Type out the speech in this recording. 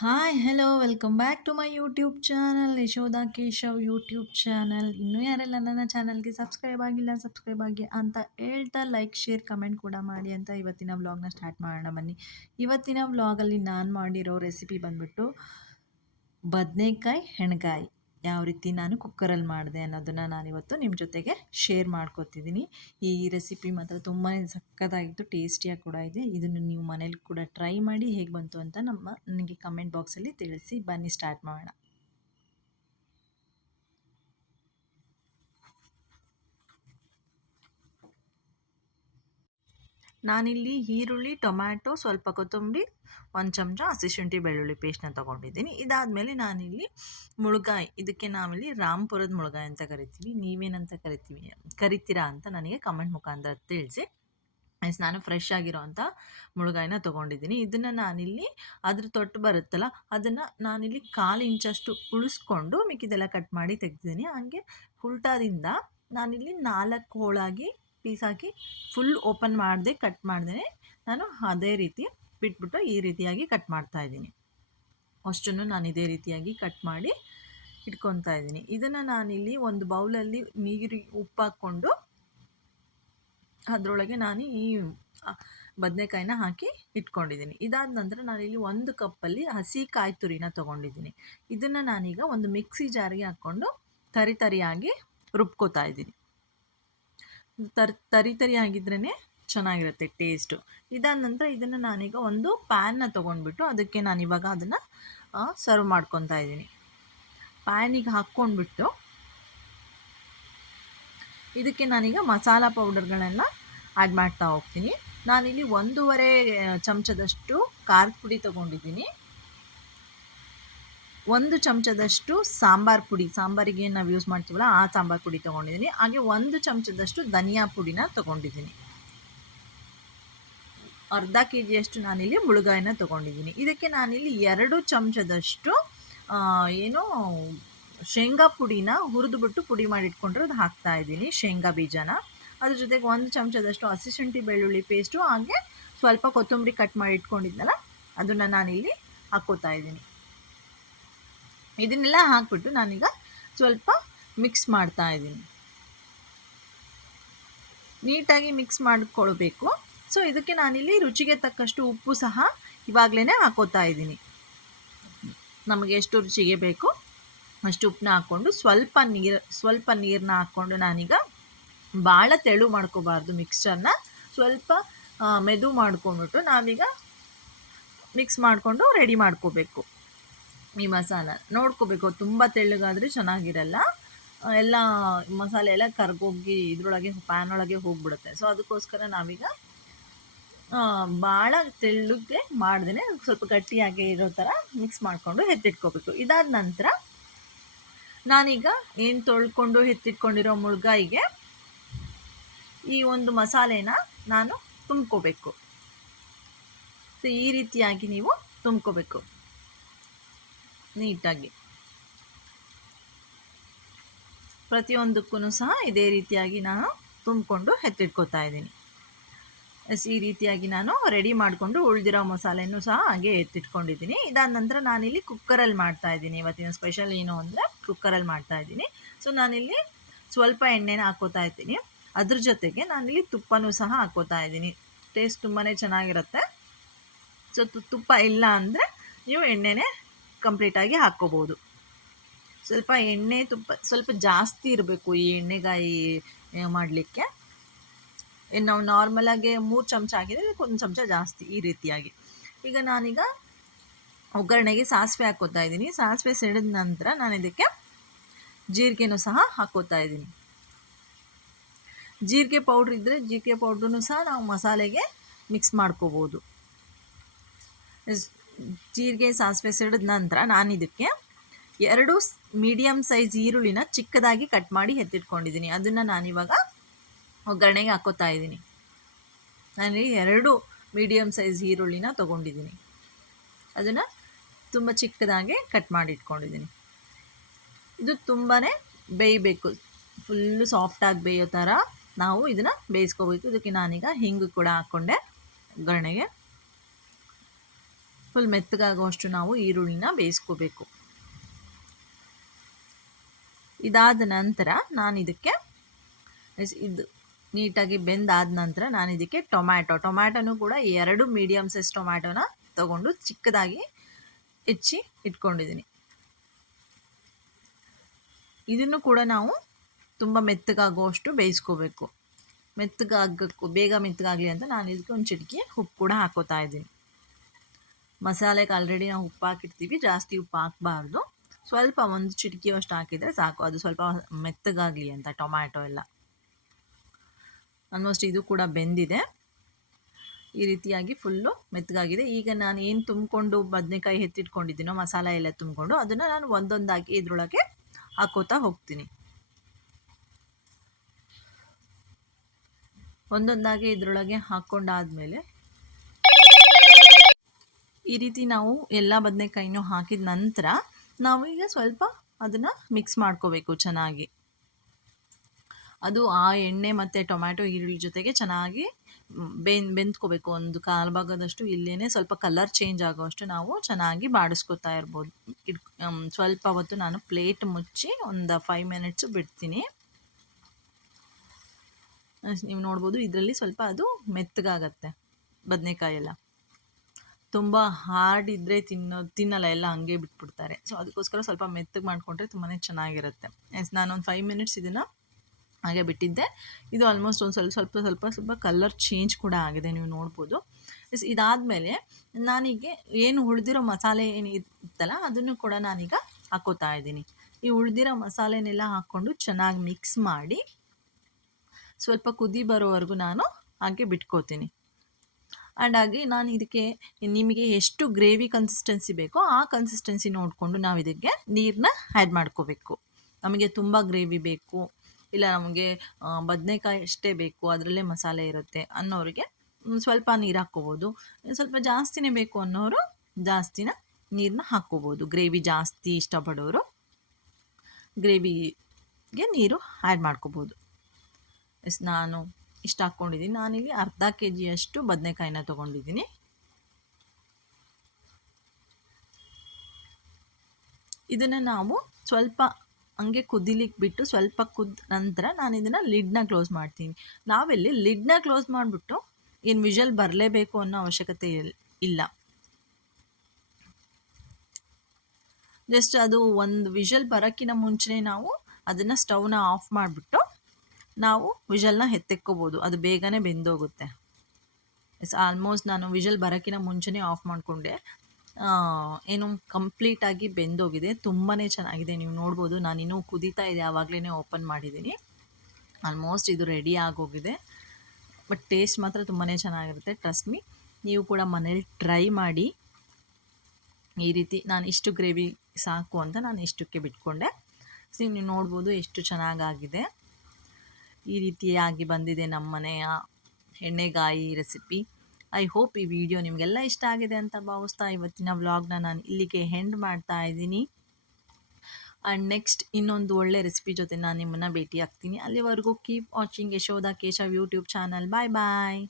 Hi hello welcome back to my YouTube channel Yashodha Keshav YouTube channel. ಇನ್ನೂ ಯಾರೆಲ್ಲ ನನ್ನ ಚಾನಲ್ಗೆ ಸಬ್ಸ್ಕ್ರೈಬ್ ಆಗಿಲ್ಲ ಸಬ್ಸ್ಕ್ರೈಬ್ ಆಗಿ ಅಂತ ಹೇಳ್ತಾ ಲೈಕ್ ಶೇರ್ ಕಮೆಂಟ್ ಕೂಡ ಮಾಡಿ ಅಂತ ಇವತ್ತಿನ ವ್ಲಾಗ್ನ ಸ್ಟಾರ್ಟ್ ಮಾಡೋಣ ಬನ್ನಿ. ಇವತ್ತಿನ ವ್ಲಾಗಲ್ಲಿ ನಾನು ಮಾಡಿರೋ ರೆಸಿಪಿ ಬಂದ್ಬಿಟ್ಟು ಬದನೆಕಾಯಿ ಹೆಣ್ಗಾಯಿ ಯಾವ ರೀತಿ ನಾನು ಕುಕ್ಕರಲ್ಲಿ ಮಾಡಿದೆ ಅನ್ನೋದನ್ನು ನಾನಿವತ್ತು ನಿಮ್ಮ ಜೊತೆಗೆ ಶೇರ್ ಮಾಡ್ಕೊತಿದ್ದೀನಿ. ಈ ರೆಸಿಪಿ ಮಾತ್ರ ತುಂಬಾ ಸಕ್ಕತ್ತಾಗಿತ್ತು, ಟೇಸ್ಟಿಯಾಗಿ ಕೂಡ ಇದೆ. ಇದನ್ನು ನೀವು ಮನೇಲಿ ಕೂಡ ಟ್ರೈ ಮಾಡಿ ಹೇಗೆ ಬಂತು ಅಂತ ನನಗೆ ಕಮೆಂಟ್ ಬಾಕ್ಸಲ್ಲಿ ತಿಳಿಸಿ. ಬನ್ನಿ ಸ್ಟಾರ್ಟ್ ಮಾಡೋಣ. ನಾನಿಲ್ಲಿ ಈರುಳ್ಳಿ, ಟೊಮ್ಯಾಟೊ, ಸ್ವಲ್ಪ ಕೊತ್ತಂಬರಿ, ಒಂದು ಚಮಚ ಹಸಿಶುಂಠಿ ಬೆಳ್ಳುಳ್ಳಿ ಪೇಸ್ಟ್ನ ತೊಗೊಂಡಿದ್ದೀನಿ. ಇದಾದಮೇಲೆ ನಾನಿಲ್ಲಿ ಮುಳುಗಾಯಿ, ಇದಕ್ಕೆ ನಾವಿಲ್ಲಿ ರಾಂಪುರದ ಮುಳುಗಾಯಿ ಅಂತ ಕರಿತೀವಿ. ನೀವೇನಂತ ಕರಿತೀರಾ ಅಂತ ನನಗೆ ಕಮೆಂಟ್ ಮುಖಾಂತರ ತಿಳಿಸಿ. ನಾನು ಫ್ರೆಶ್ ಆಗಿರೋವಂಥ ಮುಳುಗಾಯಿನ ತೊಗೊಂಡಿದ್ದೀನಿ. ಇದನ್ನು ನಾನಿಲ್ಲಿ ಅದ್ರ ತೊಟ್ಟು ಬರುತ್ತಲ್ಲ ಅದನ್ನು ನಾನಿಲ್ಲಿ 1/4 ಇಂಚಷ್ಟು ಉಳಿಸ್ಕೊಂಡು ಮಿಕ್ಕಿದೆಲ್ಲ ಕಟ್ ಮಾಡಿ ತೆಗ್ದಿದ್ದೀನಿ. ಹಾಗೆ ಉಲ್ಟಾದಿಂದ ನಾನಿಲ್ಲಿ 4 ಹೋಳಾಗಿ ಪೀಸ್ ಹಾಕಿ ಫುಲ್ ಓಪನ್ ಮಾಡದೆ ಕಟ್ ಮಾಡ್ದೇ ನಾನು ಅದೇ ರೀತಿ ಬಿಟ್ಬಿಟ್ಟು ಈ ರೀತಿಯಾಗಿ ಕಟ್ ಮಾಡ್ತಾಯಿದ್ದೀನಿ. ಅಷ್ಟನ್ನು ನಾನು ಇದೇ ರೀತಿಯಾಗಿ ಕಟ್ ಮಾಡಿ ಇಟ್ಕೊತಾ ಇದ್ದೀನಿ. ಇದನ್ನು ನಾನಿಲ್ಲಿ ಒಂದು ಬೌಲಲ್ಲಿ ಉಪ್ಪು ಹಾಕ್ಕೊಂಡು ಅದರೊಳಗೆ ನಾನು ಈ ಬದನೆಕಾಯಿನ ಹಾಕಿ ಇಟ್ಕೊಂಡಿದ್ದೀನಿ. ಇದಾದ ನಂತರ ನಾನಿಲ್ಲಿ 1 ಕಪ್ಪಲ್ಲಿ ಹಸಿ ಕಾಯಿ ತುರಿನ ತೊಗೊಂಡಿದ್ದೀನಿ. ಇದನ್ನು ನಾನೀಗ ಒಂದು ಮಿಕ್ಸಿ ಜಾರಿಗೆ ಹಾಕ್ಕೊಂಡು ತರಿಯಾಗಿ ರುಬ್ಕೋತಾ ಇದ್ದೀನಿ. ತರಿ ಆಗಿದ್ರೇ ಚೆನ್ನಾಗಿರುತ್ತೆ ಟೇಸ್ಟು. ಇದಾದ ನಂತರ ಇದನ್ನು ನಾನೀಗ ಒಂದು ಪ್ಯಾನ್ನ ತೊಗೊಂಡ್ಬಿಟ್ಟು ಅದಕ್ಕೆ ನಾನಿವಾಗ ಅದನ್ನು ಸರ್ವ್ ಮಾಡ್ಕೊತಾ ಇದ್ದೀನಿ. ಪ್ಯಾನಿಗೆ ಹಾಕ್ಕೊಂಡ್ಬಿಟ್ಟು ಇದಕ್ಕೆ ನಾನೀಗ ಮಸಾಲ ಪೌಡರ್ಗಳನ್ನೆಲ್ಲ ಆ್ಯಡ್ ಮಾಡ್ತಾ ಹೋಗ್ತೀನಿ. ನಾನಿಲ್ಲಿ 1.5 ಚಮಚದಷ್ಟು ಖಾರದ ಪುಡಿ ತೊಗೊಂಡಿದ್ದೀನಿ. 1 ಚಮಚದಷ್ಟು ಸಾಂಬಾರಿಗೆ ನಾವು ಯೂಸ್ ಮಾಡ್ತೀವಲ್ಲ ಆ ಸಾಂಬಾರು ಪುಡಿ ತೊಗೊಂಡಿದ್ದೀನಿ. ಹಾಗೆ 1 ಚಮಚದಷ್ಟು ಧನಿಯಾ ಪುಡಿನ ತೊಗೊಂಡಿದ್ದೀನಿ. ಅರ್ಧ ಕೆಜಿಯಷ್ಟು ನಾನಿಲ್ಲಿ ಮುಳುಗಾಯಿನ ತೊಗೊಂಡಿದ್ದೀನಿ. ಇದಕ್ಕೆ ನಾನಿಲ್ಲಿ 2 ಚಮಚದಷ್ಟು ಶೇಂಗಾ ಪುಡಿನ ಹುರಿದುಬಿಟ್ಟು ಪುಡಿ ಮಾಡಿಟ್ಕೊಂಡಿರೋದು ಹಾಕ್ತಾ ಇದ್ದೀನಿ, ಶೇಂಗಾ ಬೀಜನ. ಅದ್ರ ಜೊತೆಗೆ 1 ಚಮಚದಷ್ಟು ಹಸಿಶುಂಠಿ ಬೆಳ್ಳುಳ್ಳಿ ಪೇಸ್ಟು, ಹಾಗೆ ಸ್ವಲ್ಪ ಕೊತ್ತಂಬರಿ ಕಟ್ ಮಾಡಿ ಇಟ್ಕೊಂಡಿದ್ನಲ್ಲ ಅದನ್ನು ನಾನಿಲ್ಲಿ ಹಾಕ್ಕೋತಾ ಇದ್ದೀನಿ. ಇದನ್ನೆಲ್ಲ ಹಾಕ್ಬಿಟ್ಟು ನಾನೀಗ ಸ್ವಲ್ಪ ಮಿಕ್ಸ್ ಮಾಡ್ತಾ ಇದ್ದೀನಿ. ನೀಟಾಗಿ ಮಿಕ್ಸ್ ಮಾಡಿಕೊಳ್ಬೇಕು. ಸೊ ಇದಕ್ಕೆ ನಾನಿಲ್ಲಿ ರುಚಿಗೆ ತಕ್ಕಷ್ಟು ಉಪ್ಪು ಸಹ ಇವಾಗಲೇ ಹಾಕ್ಕೋತಾ ಇದ್ದೀನಿ. ನಮಗೆ ಎಷ್ಟು ರುಚಿಗೆ ಬೇಕು ಅಷ್ಟು ಉಪ್ಪನ್ನ ಹಾಕ್ಕೊಂಡು ಸ್ವಲ್ಪ ನೀರನ್ನ ಹಾಕ್ಕೊಂಡು ನಾನೀಗ ಭಾಳ ತೆಳು ಮಾಡ್ಕೋಬಾರ್ದು ಮಿಕ್ಸ್ಚರ್ನ, ಸ್ವಲ್ಪ ಮೆದು ಮಾಡ್ಕೊಂಡ್ಬಿಟ್ಟು ನಾವೀಗ ಮಿಕ್ಸ್ ಮಾಡಿಕೊಂಡು ರೆಡಿ ಮಾಡ್ಕೋಬೇಕು. ಈ ಮಸಾಲ ನೋಡ್ಕೋಬೇಕು, ತುಂಬ ತೆಳ್ಳಗಾದರೆ ಚೆನ್ನಾಗಿರಲ್ಲ, ಎಲ್ಲ ಮಸಾಲೆ ಎಲ್ಲ ಕರ್ಗೋಗಿ ಇದ್ರೊಳಗೆ ಪ್ಯಾನ್ ಒಳಗೆ ಹೋಗ್ಬಿಡುತ್ತೆ. ಸೊ ಅದಕ್ಕೋಸ್ಕರ ನಾವೀಗ ಭಾಳ ತೆಳ್ಳಗೆ ಮಾಡ್ದೇ ಸ್ವಲ್ಪ ಗಟ್ಟಿಯಾಗಿ ಇರೋ ಥರ ಮಿಕ್ಸ್ ಮಾಡಿಕೊಂಡು ಎತ್ತಿಟ್ಕೋಬೇಕು. ಇದಾದ ನಂತರ ನಾನೀಗ ಏನು ತೊಳ್ಕೊಂಡು ಎತ್ತಿಟ್ಕೊಂಡಿರೋ ಮುಳುಗಾಯಿಗೆ ಈ ಒಂದು ಮಸಾಲೆನ ನಾನು ತುಂಬ್ಕೋಬೇಕು. ಸೊ ಈ ರೀತಿಯಾಗಿ ನೀವು ತುಂಬ್ಕೋಬೇಕು ನೀಟಾಗಿ. ಪ್ರತಿಯೊಂದಕ್ಕೂ ಸಹ ಇದೇ ರೀತಿಯಾಗಿ ನಾನು ತುಂಬಿಕೊಂಡು ಎತ್ತಿಟ್ಕೋತಾ ಇದ್ದೀನಿ. ಈ ರೀತಿಯಾಗಿ ನಾನು ರೆಡಿ ಮಾಡಿಕೊಂಡು ಉಳಿದಿರೋ ಮಸಾಲೆನೂ ಸಹ ಹಾಗೆ ಎತ್ತಿಟ್ಕೊಂಡಿದ್ದೀನಿ. ಇದಾದ ನಂತರ ನಾನಿಲ್ಲಿ ಕುಕ್ಕರಲ್ಲಿ ಮಾಡ್ತಾಯಿದ್ದೀನಿ. ಇವತ್ತಿನ ಸ್ಪೆಷಲ್ ಏನು ಅಂದರೆ ಕುಕ್ಕರಲ್ಲಿ ಮಾಡ್ತಾಯಿದ್ದೀನಿ. ಸೊ ನಾನಿಲ್ಲಿ ಸ್ವಲ್ಪ ಎಣ್ಣೆನ ಹಾಕ್ಕೋತಾ ಇದ್ದೀನಿ. ಅದ್ರ ಜೊತೆಗೆ ನಾನಿಲ್ಲಿ ತುಪ್ಪನೂ ಸಹ ಹಾಕ್ಕೋತಾ ಇದ್ದೀನಿ. ಟೇಸ್ಟ್ ತುಂಬಾ ಚೆನ್ನಾಗಿರುತ್ತೆ. ಸೊ ತುಪ್ಪ ಇಲ್ಲ ಅಂದರೆ ನೀವು ಎಣ್ಣೆನೇ ಕಂಪ್ಲೀಟಾಗಿ ಹಾಕ್ಕೋಬೋದು. ಸ್ವಲ್ಪ ಎಣ್ಣೆ ತುಪ್ಪ ಸ್ವಲ್ಪ ಜಾಸ್ತಿ ಇರಬೇಕು ಈ ಎಣ್ಣೆಗಾಯಿ ಮಾಡಲಿಕ್ಕೆ. ನಾವು ನಾರ್ಮಲಾಗಿ 3 ಚಮಚ ಹಾಕಿದರೆ 1 ಚಮಚ ಜಾಸ್ತಿ, ಈ ರೀತಿಯಾಗಿ. ಈಗ ನಾನೀಗ ಒಗ್ಗರಣೆಗೆ ಸಾಸಿವೆ ಹಾಕ್ಕೋತಾ ಇದ್ದೀನಿ. ಸಾಸಿವೆ ಸಿಡಿದ ನಂತರ ನಾನು ಇದಕ್ಕೆ ಜೀರಿಗೆನೂ ಸಹ ಹಾಕ್ಕೋತಾ ಇದ್ದೀನಿ. ಜೀರಿಗೆ ಪೌಡ್ರ್ ಇದ್ದರೆ ಜೀರಿಗೆ ಪೌಡ್ರೂ ಸಹ ನಾವು ಮಸಾಲೆಗೆ ಮಿಕ್ಸ್ ಮಾಡ್ಕೋಬೋದು. ಜೀರಿಗೆ ಸಾಸಿವೆ ಸಿಡಿದ ನಂತರ ನಾನು ಇದಕ್ಕೆ 2 ಮೀಡಿಯಮ್ ಸೈಜ್ ಈರುಳ್ಳಿನ ಚಿಕ್ಕದಾಗಿ ಕಟ್ ಮಾಡಿ ಎತ್ತಿಟ್ಕೊಂಡಿದ್ದೀನಿ. ಅದನ್ನು ನಾನಿವಾಗ ಒಗ್ಗರಣೆಗೆ ಹಾಕ್ಕೋತಾ ಇದ್ದೀನಿ. ನಾನು 2 ಮೀಡಿಯಮ್ ಸೈಜ್ ಈರುಳ್ಳಿನ ತೊಗೊಂಡಿದ್ದೀನಿ. ಅದನ್ನು ತುಂಬ ಚಿಕ್ಕದಾಗಿ ಕಟ್ ಮಾಡಿ ಇಟ್ಕೊಂಡಿದ್ದೀನಿ. ಇದು ತುಂಬಾ ಬೇಯಬೇಕು, ಫುಲ್ಲು ಸಾಫ್ಟಾಗಿ ಬೇಯೋ ಥರ ನಾವು ಇದನ್ನು ಬೇಯಿಸ್ಕೋಬೇಕು. ಇದಕ್ಕೆ ನಾನೀಗ ಹಿಂಗು ಕೂಡ ಹಾಕ್ಕೊಂಡೆ ಒಗ್ಗರಣೆಗೆ. ಫುಲ್ ಮೆತ್ತಗಾಗುವಷ್ಟು ನಾವು ಈರುಳ್ಳಿನ ಬೇಯಿಸ್ಕೋಬೇಕು. ಇದಾದ ನಂತರ ನಾನು ಇದಕ್ಕೆ ಇದು ನೀಟಾಗಿ ಬೆಂದಾದ ನಂತರ ನಾನು ಇದಕ್ಕೆ ಟೊಮ್ಯಾಟೊನೂ ಕೂಡ 2 ಮೀಡಿಯಮ್ ಸೈಜ್ ಟೊಮ್ಯಾಟೊನ ತಗೊಂಡು ಚಿಕ್ಕದಾಗಿ ಹೆಚ್ಚಿ ಇಟ್ಕೊಂಡಿದ್ದೀನಿ. ಇದನ್ನು ಕೂಡ ನಾವು ತುಂಬ ಮೆತ್ತಗಾಗುವಷ್ಟು ಬೇಯಿಸ್ಕೋಬೇಕು. ಬೇಗ ಮೆತ್ತಗಾಗಲಿ ಅಂತ ನಾನು ಇದಕ್ಕೆ ಒಂದು ಚಿಟಿಕೆ ಉಪ್ಪು ಕೂಡ ಹಾಕೋತಾ ಇದ್ದೀನಿ. ಮಸಾಲೆಗೆ ಆಲ್ರೆಡಿ ನಾವು ಉಪ್ಪು ಹಾಕಿರ್ತೀವಿ, ಜಾಸ್ತಿ ಉಪ್ಪು ಹಾಕಬಾರ್ದು. ಸ್ವಲ್ಪ ಒಂದು ಚಿಟಿಕೆಯಷ್ಟು ಹಾಕಿದರೆ ಸಾಕು, ಅದು ಸ್ವಲ್ಪ ಮೆತ್ತಗಾಗಲಿ ಅಂತ. ಟೊಮ್ಯಾಟೊ ಎಲ್ಲ ಆಲ್ಮೋಸ್ಟ್ ಇದು ಕೂಡ ಬೆಂದಿದೆ. ಈ ರೀತಿಯಾಗಿ ಫುಲ್ಲು ಮೆತ್ತಗಾಗಿದೆ. ಈಗ ನಾನು ಏನು ತುಂಬಿಕೊಂಡು ಬದನೆಕಾಯಿ ಎತ್ತಿಟ್ಕೊಂಡಿದ್ದೀನೋ ಮಸಾಲೆ ಎಲ್ಲ ತುಂಬಿಕೊಂಡು ಅದನ್ನು ನಾನು ಒಂದೊಂದಾಗಿ ಇದರೊಳಗೆ ಹಾಕೋತಾ ಹೋಗ್ತೀನಿ. ಒಂದೊಂದಾಗಿ ಇದರೊಳಗೆ ಹಾಕ್ಕೊಂಡಾದ್ಮೇಲೆ ಈ ರೀತಿ ನಾವು ಎಲ್ಲ ಬದನೆಕಾಯಿನೂ ಹಾಕಿದ ನಂತರ ನಾವು ಈಗ ಸ್ವಲ್ಪ ಅದನ್ನು ಮಿಕ್ಸ್ ಮಾಡ್ಕೋಬೇಕು ಚೆನ್ನಾಗಿ. ಅದು ಆ ಎಣ್ಣೆ ಮತ್ತು ಟೊಮ್ಯಾಟೊ ಈರುಳ್ಳಿ ಜೊತೆಗೆ ಚೆನ್ನಾಗಿ ಬೆಂದ್ಕೋಬೇಕು. ಒಂದು ಕಾಲು ಭಾಗದಷ್ಟು ಇಲ್ಲೇ ಸ್ವಲ್ಪ ಕಲರ್ ಚೇಂಜ್ ಆಗೋಷ್ಟು ನಾವು ಚೆನ್ನಾಗಿ ಬಾಡಿಸ್ಕೊತಾ ಇರ್ಬೋದು. ಸ್ವಲ್ಪ ಹೊತ್ತು ನಾನು ಪ್ಲೇಟ್ ಮುಚ್ಚಿ ಒಂದು 5 ಮಿನಿಟ್ಸು ಬಿಡ್ತೀನಿ. ನೀವು ನೋಡ್ಬೋದು ಇದರಲ್ಲಿ ಸ್ವಲ್ಪ ಅದು ಮೆತ್ತಗಾಗತ್ತೆ. ಬದನೆಕಾಯಿ ಎಲ್ಲ ತುಂಬ ಹಾರ್ಡ್ ಇದ್ದರೆ ತಿನ್ನಲ್ಲ, ಎಲ್ಲ ಹಂಗೆ ಬಿಟ್ಬಿಡ್ತಾರೆ. ಸೊ ಅದಕ್ಕೋಸ್ಕರ ಸ್ವಲ್ಪ ಮೆತ್ತಗೆ ಮಾಡಿಕೊಂಡ್ರೆ ತುಂಬಾ ಚೆನ್ನಾಗಿರುತ್ತೆ. ನಾನೊಂದು 5 ಮಿನಿಟ್ಸ್ ಇದನ್ನು ಹಾಗೆ ಬಿಟ್ಟಿದ್ದೆ. ಇದು ಆಲ್ಮೋಸ್ಟ್ ಒಂದು ಸ್ವಲ್ಪ ಕಲರ್ ಚೇಂಜ್ ಕೂಡ ಆಗಿದೆ, ನೀವು ನೋಡ್ಬೋದು. ಇದಾದಮೇಲೆ ನಾನೀಗ ಏನು ಉಳಿದಿರೋ ಮಸಾಲೆ ಏನು ಇತ್ತಲ್ಲ ಅದನ್ನು ಕೂಡ ನಾನೀಗ ಹಾಕೋತಾ ಇದ್ದೀನಿ. ಈ ಉಳಿದಿರೋ ಮಸಾಲೆನೆಲ್ಲ ಹಾಕ್ಕೊಂಡು ಚೆನ್ನಾಗಿ ಮಿಕ್ಸ್ ಮಾಡಿ ಸ್ವಲ್ಪ ಕುದಿ ಬರೋವರೆಗೂ ನಾನು ಹಾಗೆ ಬಿಟ್ಕೋತೀನಿ. ಆ್ಯಂಡ್ ಹಾಗೆ ನಾನು ಇದಕ್ಕೆ ನಿಮಗೆ ಎಷ್ಟು ಗ್ರೇವಿ ಕನ್ಸಿಸ್ಟೆನ್ಸಿ ಬೇಕೋ ಆ ಕನ್ಸಿಸ್ಟೆನ್ಸಿ ನೋಡಿಕೊಂಡು ನಾವು ಇದಕ್ಕೆ ನೀರನ್ನ ಆ್ಯಡ್ ಮಾಡ್ಕೋಬೇಕು. ನಮಗೆ ತುಂಬ ಗ್ರೇವಿ ಬೇಕು, ಇಲ್ಲ ನಮಗೆ ಬದನೆಕಾಯಿ ಅಷ್ಟೇ ಬೇಕು, ಅದರಲ್ಲೇ ಮಸಾಲೆ ಇರುತ್ತೆ ಅನ್ನೋರಿಗೆ ಸ್ವಲ್ಪ ನೀರು ಹಾಕ್ಕೋಬೋದು. ಸ್ವಲ್ಪ ಜಾಸ್ತಿನೇ ಬೇಕು ಅನ್ನೋರು ಜಾಸ್ತಿನ ನೀರನ್ನ ಹಾಕ್ಕೋಬೋದು. ಗ್ರೇವಿ ಜಾಸ್ತಿ ಇಷ್ಟಪಡೋರು ಗ್ರೇವಿಗೆ ನೀರು ಆ್ಯಡ್ ಮಾಡ್ಕೋಬೋದು. ನಾನು ಇಷ್ಟು ಹಾಕ್ಕೊಂಡಿದ್ದೀನಿ. ನಾನಿಲ್ಲಿ ಅರ್ಧ kg ಬದನೆಕಾಯಿನ ತೊಗೊಂಡಿದ್ದೀನಿ. ಇದನ್ನು ನಾವು ಸ್ವಲ್ಪ ಹಂಗೆ ಕುದಿಲಿಕ್ಕೆ ಬಿಟ್ಟು ಸ್ವಲ್ಪ ನಂತರ ನಾನು ಇದನ್ನು ಲಿಡ್ನ ಕ್ಲೋಸ್ ಮಾಡ್ತೀನಿ. ನಾವಿಲ್ಲಿ ಲಿಡ್ನ ಕ್ಲೋಸ್ ಮಾಡಿಬಿಟ್ಟು ಏನು ವಿಷಲ್ ಬರಲೇಬೇಕು ಅನ್ನೋ ಅವಶ್ಯಕತೆ ಇಲ್ಲ. ಜಸ್ಟ್ ಅದು ಒಂದು ವಿಷಲ್ ಬರೋಕ್ಕಿಂತ ಮುಂಚೆ ನಾವು ಅದನ್ನು ಸ್ಟವ್ನ ಆಫ್ ಮಾಡಿಬಿಟ್ಟು ನಾವು ವಿಷಲ್ನ ಎತ್ತೆಕ್ಕೋಬೋದು. ಅದು ಬೇಗನೆ ಬೆಂದೋಗುತ್ತೆ. ಆಲ್ಮೋಸ್ಟ್ ನಾನು ವಿಷಲ್ ಬರೋಕ್ಕಿಂತ ಮುಂಚೆನೇ ಆಫ್ ಮಾಡಿಕೊಂಡೆ. ಏನು ಕಂಪ್ಲೀಟಾಗಿ ಬೆಂದೋಗಿದೆ, ತುಂಬಾ ಚೆನ್ನಾಗಿದೆ. ನೀವು ನೋಡ್ಬೋದು, ನಾನಿನ್ನೂ ಕುದೀತಾ ಇದೆ, ಆವಾಗಲೇ ಓಪನ್ ಮಾಡಿದ್ದೀನಿ. ಆಲ್ಮೋಸ್ಟ್ ಇದು ರೆಡಿ ಆಗೋಗಿದೆ. ಬಟ್ ಟೇಸ್ಟ್ ಮಾತ್ರ ತುಂಬಾ ಚೆನ್ನಾಗಿರುತ್ತೆ. ಟ್ರಸ್ಟ್ ಮೀ, ನೀವು ಕೂಡ ಮನೇಲಿ ಟ್ರೈ ಮಾಡಿ. ಈ ರೀತಿ ನಾನು ಇಷ್ಟು ಗ್ರೇವಿ ಸಾಕು ಅಂತ ನಾನು ಇಷ್ಟಕ್ಕೆ ಬಿಟ್ಕೊಂಡೆ. ನೀವು ನೋಡ್ಬೋದು ಎಷ್ಟು ಚೆನ್ನಾಗಾಗಿದೆ. ಈ ರೀತಿಯಾಗಿ ಬಂದಿದೆ ನಮ್ಮ ಮನೆಯ ಎಣ್ಣೆಗಾಯಿ ರೆಸಿಪಿ. ಐ ಹೋಪ್ ಈ ವಿಡಿಯೋ ನಿಮಗೆಲ್ಲ ಇಷ್ಟ ಆಗಿದೆ ಅಂತ ಭಾವಿಸ್ತಾ ಇವತ್ತಿನ ವ್ಲಾಗ್ನ ನಾನು ಇಲ್ಲಿಗೆ ಎಂಡ್ ಮಾಡ್ತಾ ಇದ್ದೀನಿ. ಆ್ಯಂಡ್ ನೆಕ್ಸ್ಟ್ ಇನ್ನೊಂದು ಒಳ್ಳೆ ರೆಸಿಪಿ ಜೊತೆ ನಾನು ನಿಮ್ಮನ್ನು ಭೇಟಿ ಆಗ್ತೀನಿ. ಅಲ್ಲಿವರೆಗೂ keep watching Yashoda Keshav YouTube channel. Bye ಬಾಯ್.